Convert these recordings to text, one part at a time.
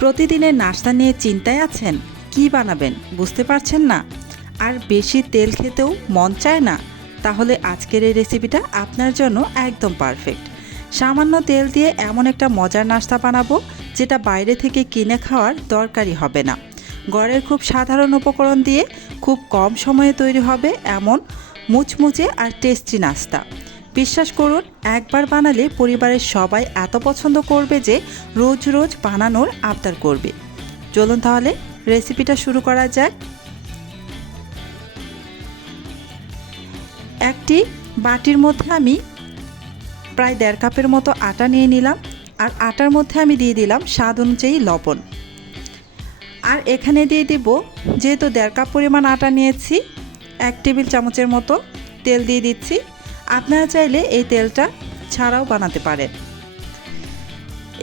প্রতিদিনের নাস্তা নিয়ে চিন্তায় আছেন? কি বানাবেন বুঝতে পারছেন না, আর বেশি তেল খেতেও মন চায় না? তাহলে আজকের এই রেসিপিটা আপনার জন্য একদম পারফেক্ট। সামান্য তেল দিয়ে এমন একটা মজার নাস্তা বানাবো যেটা বাইরে থেকে কিনে খাওয়ার দরকারই হবে না। ঘরের খুব সাধারণ উপকরণ দিয়ে খুব কম সময়ে তৈরি হবে এমন মুচমুচে আর টেস্টি নাস্তা। বিশ্বাস করুন, একবার বানালে পরিবারের সবাই এত পছন্দ করবে যে রোজ রোজ বানানোর আবদার করবে। চলুন তাহলে রেসিপিটা শুরু করা যাক। একটি বাটির মধ্যে আমি প্রায় 1.5 কাপের মতো আটা নিয়ে নিলাম, আর আটার মধ্যে আমি দিয়ে দিলাম স্বাদ অনুযায়ী লবণ। আর এখানে দিয়ে দিব, যেহেতু 1.5 কাপ পরিমাণ আটা নিয়েছি, 1 টেবিল চামচের মতো তেল দিয়ে দিচ্ছি। আপনারা চাইলে এই তেলটা ছাড়াও বানাতে পারেন।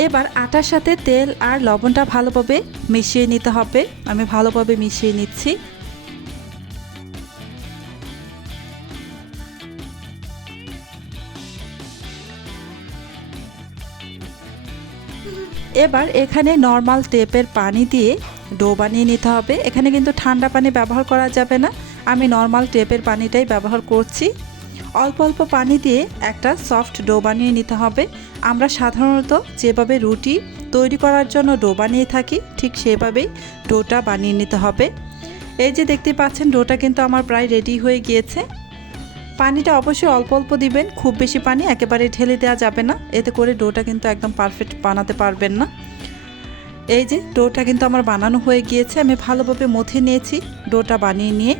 এবার আটার সাথে তেল আর লবণটা ভালোভাবে মিশিয়ে নিতে হবে। আমি ভালোভাবে মিশিয়ে নিচ্ছি। এবার এখানে নর্মাল টেপের পানি দিয়ে ডো বানিয়ে নিতে হবে। এখানে কিন্তু ঠান্ডা পানি ব্যবহার করা যাবে না, আমি নর্মাল টেপের পানিটাই ব্যবহার করছি। অল্প অল্প পানি দিয়ে একটা সফট ডো বানিয়ে নিতে হবে। আমরা সাধারণত যেভাবে রুটি তৈরি করার জন্য ডো বানিয়ে থাকি, ঠিক সেভাবেই ডোটা বানিয়ে নিতে হবে। এই যে দেখতে পাচ্ছেন, ডোটা কিন্তু আমার প্রায় রেডি হয়ে গিয়েছে। পানিটা অবশ্যই অল্প অল্প দিবেন, খুব বেশি পানি একেবারে ঢেলে দেওয়া যাবে না, এতে করে ডোটা কিন্তু একদম পারফেক্ট বানাতে পারবেন না। এই যে ডোটা কিন্তু আমার বানানো হয়ে গিয়েছে, আমি ভালোভাবে মথে নিয়েছি ডোটা বানিয়ে নিয়ে।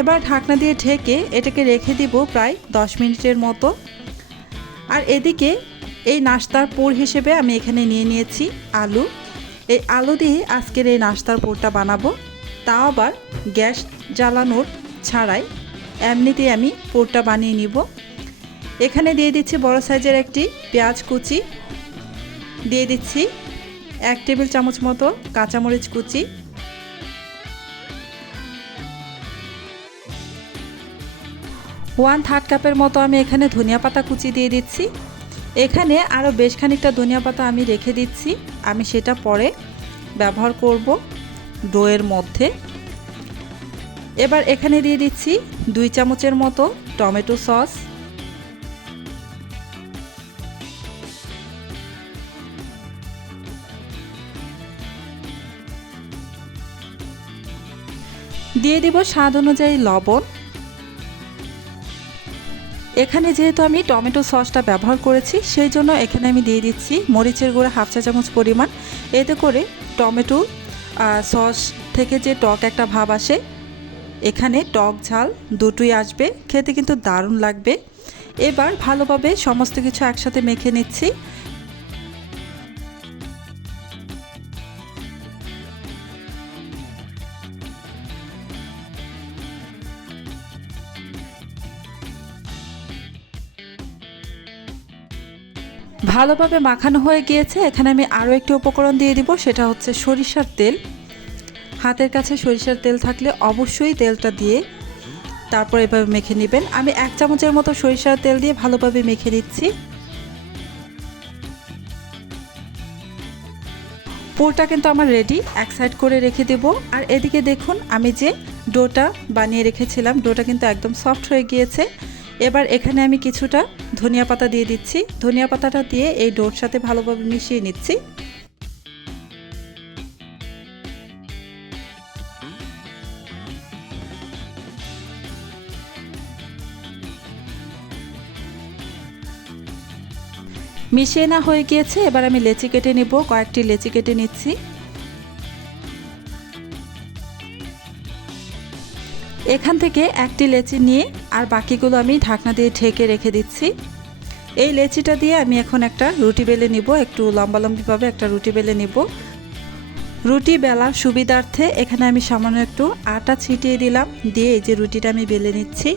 এবার ঢাকনা দিয়ে ঢেকে এটাকে রেখে দিব প্রায় 10 মিনিটের মতো। আর এদিকে এই নাস্তার পুর হিসেবে আমি এখানে নিয়ে নিয়েছি আলু। এই আলু দিয়ে আজকের এই নাস্তার পুরটা বানাবো, তাও আবার গ্যাস জ্বালানোর ছাড়াই, এমনিতেই আমি পুরটা বানিয়ে নিব। এখানে দিয়ে দিচ্ছি বড় সাইজের একটি পেঁয়াজ কুচি, দিয়ে দিচ্ছি 1 টেবিল চামচ মতো কাঁচামরিচ কুচি, ওয়ান থার্ড কাপের মতো আমি এখানে ধনিয়া পাতা কুচি দিয়ে দিচ্ছি। এখানে আরও বেশ খানিকটা ধনিয়া পাতা আমি রেখে দিচ্ছি, আমি সেটা পরে ব্যবহার করব ডোয়ের মধ্যে। এবার এখানে দিয়ে দিচ্ছি 2 চামচের মতো টমেটো সস, দিয়ে দিব স্বাদ অনুযায়ী লবণ। এখানে যেহেতু আমি টমেটো সসটা ব্যবহার করেছি, সেই জন্য এখানে আমি দিয়ে দিচ্ছি মরিচের গুঁড়া 1/2 চা চামচ পরিমাণ। এতে করে টমেটো সস থেকে যে টক একটা ভাব আসে, এখানে টক ঝাল দুটোই আসবে, খেতে কিন্তু দারুণ লাগবে। এবার ভালোভাবে সমস্ত কিছু একসাথে মেখে নিচ্ছি। ভালোভাবে মাখানো হয়ে গিয়েছে। এখানে আমি আরও একটি উপকরণ দিয়ে দিব, সেটা হচ্ছে সরিষার তেল। হাতের কাছে সরিষার তেল থাকলে অবশ্যই তেলটা দিয়ে তারপর এভাবে মেখে নেবেন। আমি 1 চামচের মতো সরিষার তেল দিয়ে ভালোভাবে মেখে নিচ্ছি। পুরটা কিন্তু আমার রেডি, এক সাইড করে রেখে দেব। আর এদিকে দেখুন, আমি যে ডোটা বানিয়ে রেখেছিলাম, ডোটা কিন্তু একদম সফট হয়ে গিয়েছে। এবার এখানে আমি কিছুটা ধনিয়া পাতা দিয়ে দিচ্ছি। ধনিয়া পাতাটা দিয়ে এই ডোর সাথে ভালোভাবে মিশিয়ে নিচ্ছি। মিশিয়ে না হয়ে গিয়েছে, এবার আমি লেচি কেটে নেব। কয়েকটি লেচি কেটে নিচ্ছি। এখান থেকে একটি লেচি নিয়ে আর বাকিগুলো আমি ঢাকনা দিয়ে ঢেকে রেখে দিচ্ছি। এই লেচিটা দিয়ে আমি এখন একটা রুটি বেলে নিব, একটু লম্বালম্বিভাবে একটা রুটি বেলে নিব। রুটি বেলার সুবিধার্থে এখানে আমি সামান্য একটু আটা ছিটিয়ে দিলাম, দিয়ে এই যে রুটিটা আমি বেলে নিচ্ছি।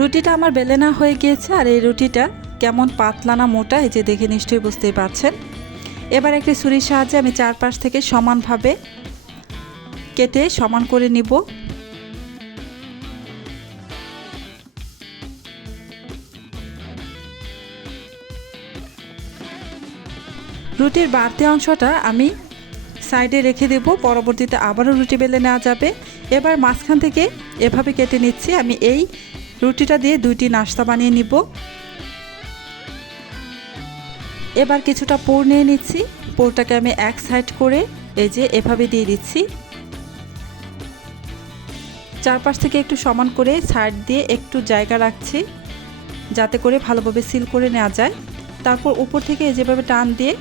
রুটিটা আমার বেলে না হয়ে গিয়েছে, আর এই রুটিটা কেমন পাতলা না মোটা, এই যে দেখে নিশ্চয়ই বুঝতেই পারছেন। এবার একটি ছুরির সাহায্যে আমি চারপাশ থেকে সমানভাবে কেটে সমান করে নিব। রুটির বাড়তি অংশটা আমি সাইডে রেখে দেব, পরবর্তীতে আবারও রুটি বেলে নেওয়া যাবে। এবার মাঝখান থেকে এভাবে কেটে নিচ্ছি। আমি এই রুটিটা দিয়ে দুইটি নাস্তা বানিয়ে নিব। এবার কিছুটা পুর নিয়ে নিচ্ছি, পুরটাকে আমি এক সাইড করে এই যে এভাবে দিয়ে দিচ্ছি। চারপাশ থেকে একটু সমান করে সাইড দিয়ে একটু জায়গা রাখছি যাতে করে ভালোভাবে সিল করে নেওয়া যায়। তারপর উপর থেকে যেভাবে টান দিয়ে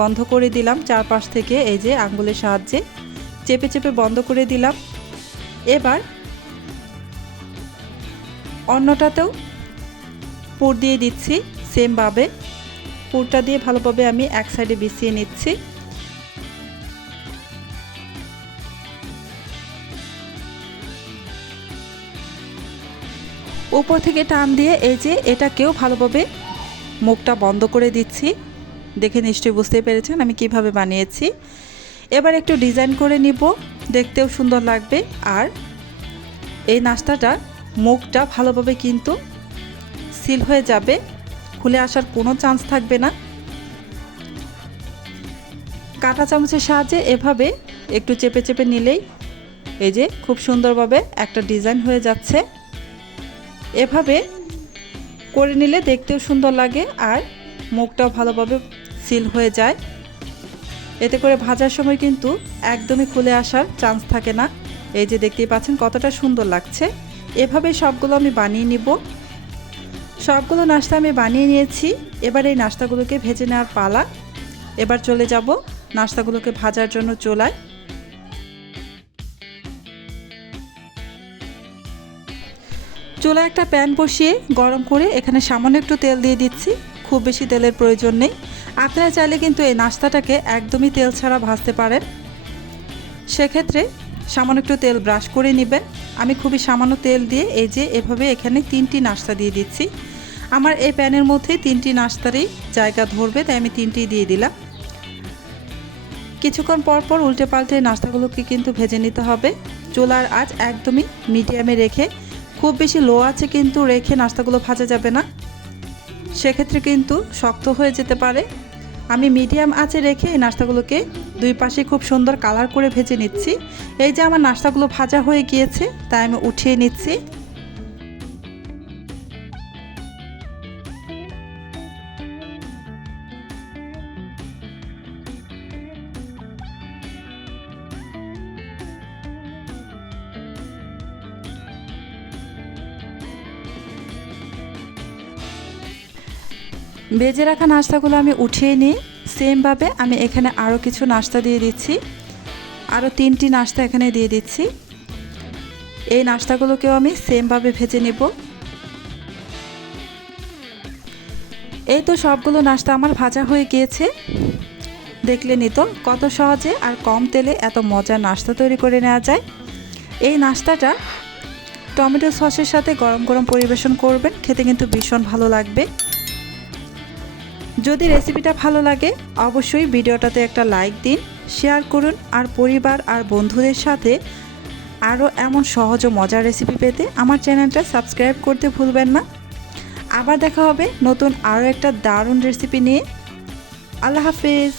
বন্ধ করে দিলাম, চারপাশ থেকে এই যে আঙ্গুলের সাহায্যে চেপে চেপে বন্ধ করে দিলাম। এবার অন্যটাতেও পুর দিয়ে দিচ্ছি সেমভাবে। পুরটা দিয়ে ভালোভাবে আমি এক সাইডে বিছিয়ে নিচ্ছি। উপর থেকে টান দিয়ে এই যে এটাকেও ভালোভাবে মুখটা বন্ধ করে দিচ্ছি। দেখে নিশ্চয়ই বুঝতে পেরেছেন আমি কিভাবে বানিয়েছি। এবার একটু ডিজাইন করে নিব, দেখতেও সুন্দর লাগবে। আর এই নাস্তাটা মুখটা ভালোভাবে কিন্তু সিল হয়ে যাবে, খুলে আসার কোনো চান্স থাকবে না। কাঁটা চামচের সাহায্যে এভাবে একটু চেপে চেপে নিলেই এই যে খুব সুন্দরভাবে একটা ডিজাইন হয়ে যাচ্ছে। এভাবে করে নিলে দেখতেও সুন্দর লাগে আর মুখটাও ভালোভাবে সিল হয়ে যায়। এতে করে ভাজার সময় কিন্তু একদমই খুলে আসার চান্স থাকে না। এই যে দেখতেই পাচ্ছেন কতটা সুন্দর লাগছে। এভাবে সবগুলো আমি বানিয়ে নিব। সবগুলো নাস্তা আমি বানিয়ে নিয়েছি। এবার এই নাস্তাগুলোকে ভেজে নেওয়ার পালা। এবার চলে যাব নাস্তাগুলোকে ভাজার জন্য চুলায়। চুলায় একটা প্যান বসিয়ে গরম করে এখানে সামান্য একটু তেল দিয়ে দিচ্ছি। খুব বেশি তেলের প্রয়োজন নেই। আপনারা চাইলে কিন্তু এই নাস্তাটাকে একদমই তেল ছাড়া ভাজতে পারেন, সেক্ষেত্রে সামান্য একটু তেল ব্রাশ করে নেবেন। আমি খুবই সামান্য তেল দিয়ে এই যে এভাবে এখানে 3টি নাস্তা দিয়ে দিচ্ছি। আমার এই প্যানের মধ্যে 3টি নাস্তারই জায়গা ধরবে, তাই আমি 3টি দিয়ে দিলাম। কিছুক্ষণ পর পর উল্টে পাল্টে নাস্তাগুলোকে কিন্তু ভেজে নিতে হবে। চুলার আঁচ একদমই মিডিয়ামে রেখে, খুব বেশি লো আছে কিন্তু রেখে নাস্তাগুলো ভাজা যাবে না, সেক্ষেত্রে কিন্তু শক্ত হয়ে যেতে পারে। আমি মিডিয়াম আঁচে রেখে এই নাস্তাগুলোকে দুই পাশে খুব সুন্দর কালার করে ভেজে নিচ্ছি। এই যে আমার নাস্তাগুলো ভাজা হয়ে গিয়েছে, তাই আমি উঠিয়ে নিচ্ছি। ভেজে রাখা নাস্তাগুলো আমি উঠিয়ে নিই। সেমভাবে আমি এখানে আরও কিছু নাস্তা দিয়ে দিচ্ছি, আরও 3টি নাস্তা এখানে দিয়ে দিচ্ছি। এই নাস্তাগুলোকেও আমি সেমভাবে ভেজে নেব। এই তো সবগুলো নাস্তা আমার ভাজা হয়ে গিয়েছে। দেখলেনই তো কত সহজে আর কম তেলে এত মজার নাস্তা তৈরি করে নেওয়া যায়। এই নাস্তাটা টমেটো সসের সাথে গরম গরম পরিবেশন করবেন, খেতে কিন্তু ভীষণ ভালো লাগবে। যদি রেসিপিটা ভালো লাগে অবশ্যই ভিডিওটাতে একটা লাইক দিন, শেয়ার করুন। আর পরিবার আর বন্ধুদের সাথে আরও এমন সহজ ও মজার রেসিপি পেতে আমার চ্যানেলটা সাবস্ক্রাইব করতে ভুলবেন না। আবার দেখা হবে নতুন আরও একটা দারুণ রেসিপি নিয়ে। আল্লাহ হাফেজ।